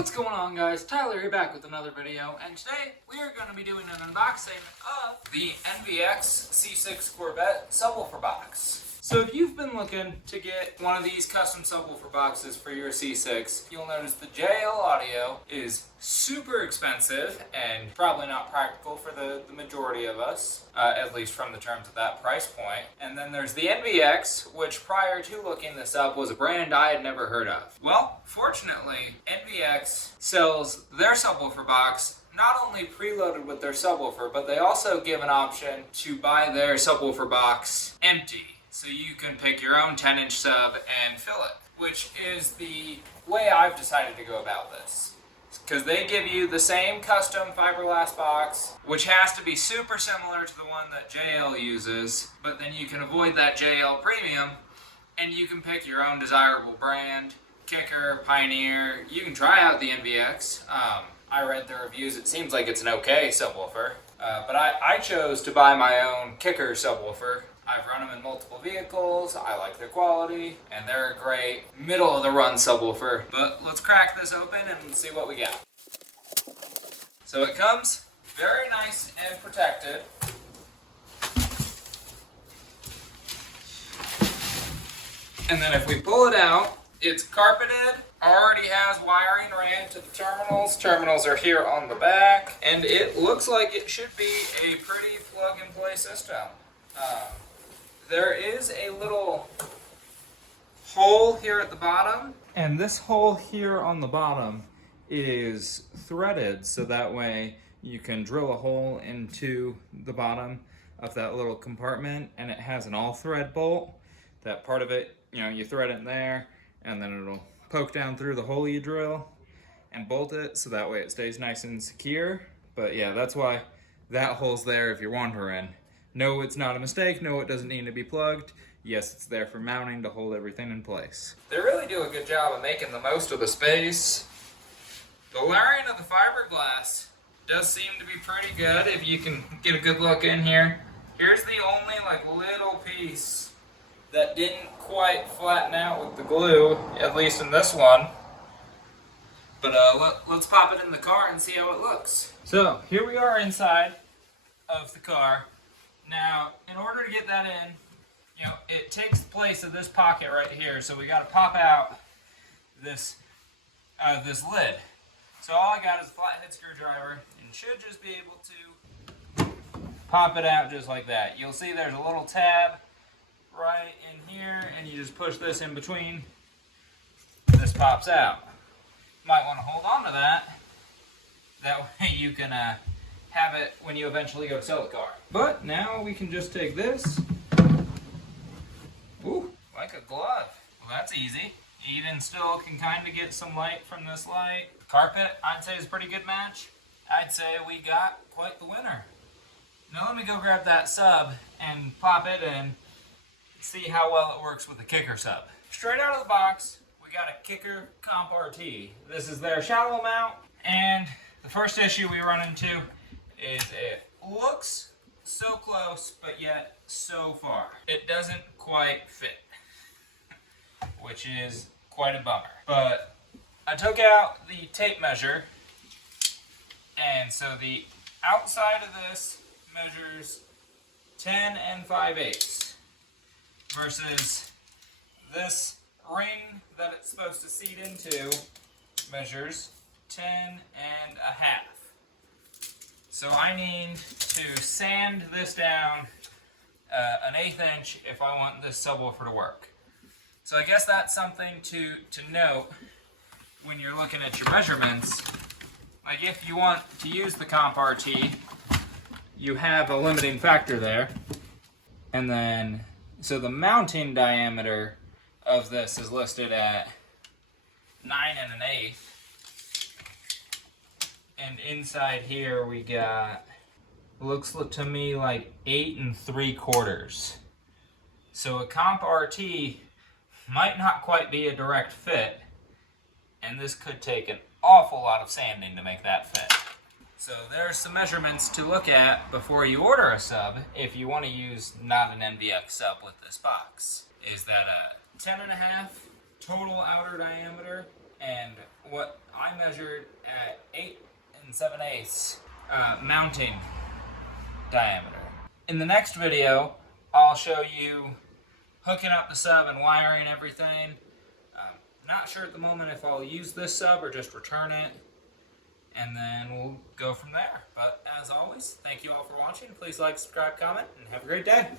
What's going on, guys? Tyler here, back with another video, and today we are going to be doing an unboxing of the NVX C6 Corvette subwoofer box. So if you've been looking to get one of these custom subwoofer boxes for your C6, you'll notice the JL audio is super expensive and probably not practical for the majority of us, at least from the terms of that price point. And then there's the NVX, which prior to looking this up was a brand I had never heard of. Well, fortunately, NVX sells their subwoofer box not only preloaded with their subwoofer, but they also give an option to buy their subwoofer box empty. So you can pick your own 10-inch sub and fill it, which is the way I've decided to go about this. Because they give you the same custom fiberglass box, which has to be super similar to the one that JL uses, but then you can avoid that JL premium, and you can pick your own desirable brand, Kicker, Pioneer. You can try out the NVX. I read the reviews. It seems like it's an okay subwoofer, but I chose to buy my own Kicker subwoofer. I've run them in multiple vehicles, I like their quality, and they're a great middle-of-the-run subwoofer. But let's crack this open and see what we got. So it comes very nice and protected. And then if we pull it out, it's carpeted, already has wiring ran to the terminals. Terminals are here on the back, and it looks like it should be a pretty plug-and-play system. There is a little hole here at the bottom, and this hole here on the bottom is threaded, so that way you can drill a hole into the bottom of that little compartment, and it has an all-thread bolt. That part of it, you thread it in there, and then it'll poke down through the hole you drill and bolt it, so that way it stays nice and secure. But yeah, that's why that hole's there if you're wondering. No, it's not a mistake. No, it doesn't need to be plugged. Yes, it's there for mounting to hold everything in place. They really do a good job of making the most of the space. The layering of the fiberglass does seem to be pretty good if you can get a good look in here. Here's the only little piece that didn't quite flatten out with the glue, at least in this one. But let's pop it in the car and see how it looks. So here we are inside of the car. Now, in order to get that in, it takes the place of this pocket right here, so we got to pop out this lid. So all I got is a flathead screwdriver, and should just be able to pop it out just like that. You'll see there's a little tab right in here, and you just push this in between. This pops out. Might want to hold on to that. That way you can have it when you eventually go to sell the car. But now we can just take this. Ooh, like a glove. Well, that's easy. Even still can kind of get some light from this light. Carpet, I'd say, is a pretty good match. I'd say we got quite the winner. Now let me go grab that sub and pop it in, see how well it works with the Kicker sub. Straight out of the box, we got a Kicker Comp RT. This is their shallow mount, and the first issue we run into is it looks so close, but yet so far. It doesn't quite fit, which is quite a bummer. But I took out the tape measure, and so the outside of this measures 10 5/8 versus this ring that it's supposed to seat into measures 10 1/2. So I need to sand this down an 1/8 inch if I want this subwoofer to work. So I guess that's something to note when you're looking at your measurements. Like if you want to use the Comp RT, you have a limiting factor there. And then, so the mounting diameter of this is listed at 9 1/8. And inside here we got, looks to me like 8 3/4. So a Comp RT might not quite be a direct fit, and this could take an awful lot of sanding to make that fit. So there's some measurements to look at before you order a sub if you want to use not an NVX sub with this box. Is that a 10 1/2 total outer diameter and what I measured at 8 7/8 mounting diameter. In the next video, I'll show you hooking up the sub and wiring everything. Not sure at the moment if I'll use this sub or just return it, and then we'll go from there. But as always, thank you all for watching. Please like, subscribe, comment, and have a great day.